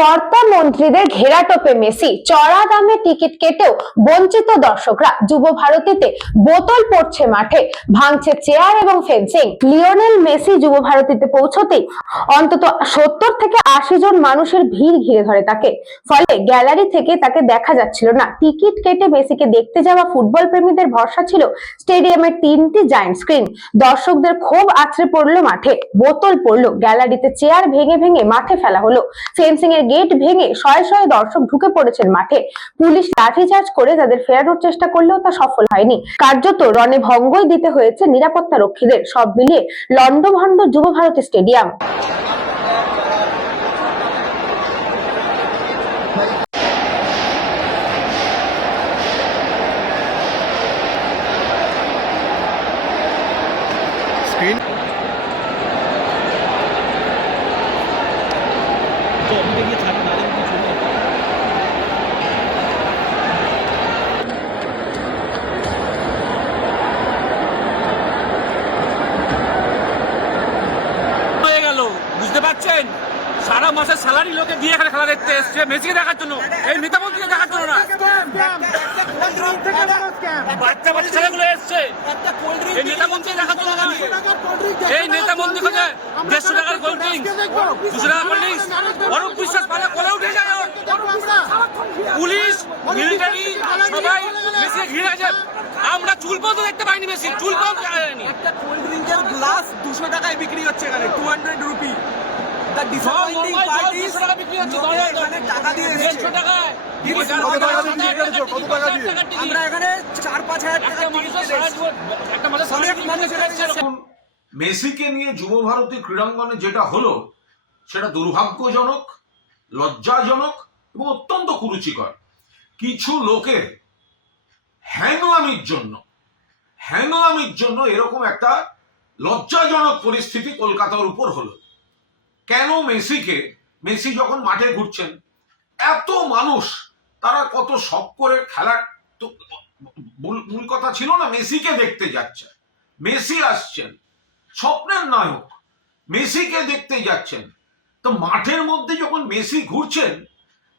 কর্তা মন্ত্রীদের ঘেরাটোপে মেসি, চড়া দামে টিকিট কেটেও বঞ্চিত দর্শকরা। যুব ভারতীতে বোতল পড়ছে মাঠে, ভাঙছে চেয়ার এবং ফেন্সিং। লিওনেল মেসি যুব ভারতীতে পৌঁছতেই অন্তত 70 থেকে 80 জন মানুষের ভিড় ঘিরে ধরে তাকে। ফলে গ্যালারি থেকে তাকে দেখা যাচ্ছিল না। টিকিট কেটে মেসিকে দেখতে যাওয়া ফুটবল প্রেমীদের ভরসা ছিল স্টেডিয়ামের 3টি জায়ান্ট স্ক্রিন। দর্শকদের ক্ষোভ আছড়ে পড়লো মাঠে, বোতল পড়লো গ্যালারিতে, চেয়ার ভেঙে ভেঙে মাঠে ফেলা হলো, ফেন্সিং এর গেট ভেঙে শয়ে শয়ে দর্শক ঢুকে পড়েছেন মাঠে। পুলিশ লাঠিচার্জ করে তাদের ফেরানোর চেষ্টা করলেও তা সফল হয়নি। কার্যত রণে ভঙ্গই দিতে হয়েছে নিরাপত্তা রক্ষীদের। সব মিলিয়ে লন্ডভন্ড যুব ভারতী স্টেডিয়াম। স্ক্রিন তো আমি দেখি ছাড়ি না দেখি ছবি হয়ে গেল। বুঝতে পারছেন, সারা মাসের স্যালারি লোকে দিয়ে এখানে খেলা দেখতে এসছে মেসিকে দেখার জন্য, এই নেতামন্ত্রীকে দেখার জন্য না। বাচ্চা বাচ্চা ছেলেগুলো এসছে এই নেতামন্ত্রী দেখার জন্য না। এই নেতামন্ত্রী হচ্ছে 150 টাকার কোল্ড ড্রিঙ্কস, 200 টাকার কোল্ড ড্রিঙ্কস, অরূপ বিশ্বাস পালা করে উঠে যায়। পুলিশ মিলিটারি সবাই মেসিকে ঘিরে আছে। আমরা চুল পর্যন্ত দেখতে পাইনি, মেসি চুল পর্যন্ত দেখা যায়নি। একটা কোল্ড ড্রিঙ্কের গ্লাস 200 টাকায় বিক্রি হচ্ছে এখানে, 200 rupee. The disappointing part is এখানে টাকা দিয়ে এসেছে। আমরা এখানে 4-5 হাজার টাকা মেসিকে নিয়ে যুব ভারতী ক্রীড়াঙ্গনে যেটা হলো সেটা দুর্ভাগ্যজনক, লজ্জাজনক এবং অত্যন্ত কুরুচিকর। কিছু লোকের হ্যাংলামির জন্য এরকম একটা লজ্জাজনক পরিস্থিতি কলকাতার উপর হলো। কেন মেসি যখন মাঠে ঘুরছেন, এত মানুষ তারা কত শখ করে খেলার, তো মূল কথা ছিল না মেসিকে দেখতে যাচ্ছে, মেসি আসছেন, স্বপ্নের নায়ক, মেসিকে দেখতে যাচ্ছেন। তো মাঠের মধ্যে যখন মেসি ঘুরছেন,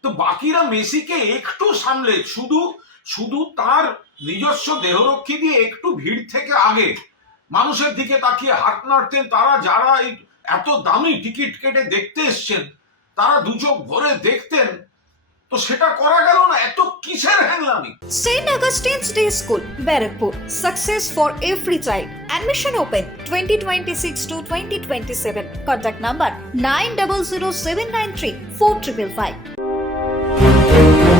তো বাকিরা মেসিকে একটু সামলে শুধু তার নিজস্ব দেহরক্ষী দিয়ে একটু ভিড় থেকে আগে মানুষের দিকে তাকিয়ে হাত নাড়তেন। তারা যারা এই এত দামি টিকিট কেটে দেখতে এসছেন তারা দু চোখ ভরে দেখতেন, তো সেটা করা গেল না। এত কিসের হ্যাংলামি? St. Augustine's Day School, Barakpur. Success for every child. Admission open 2026 to 2027. Contact number 900793 4555.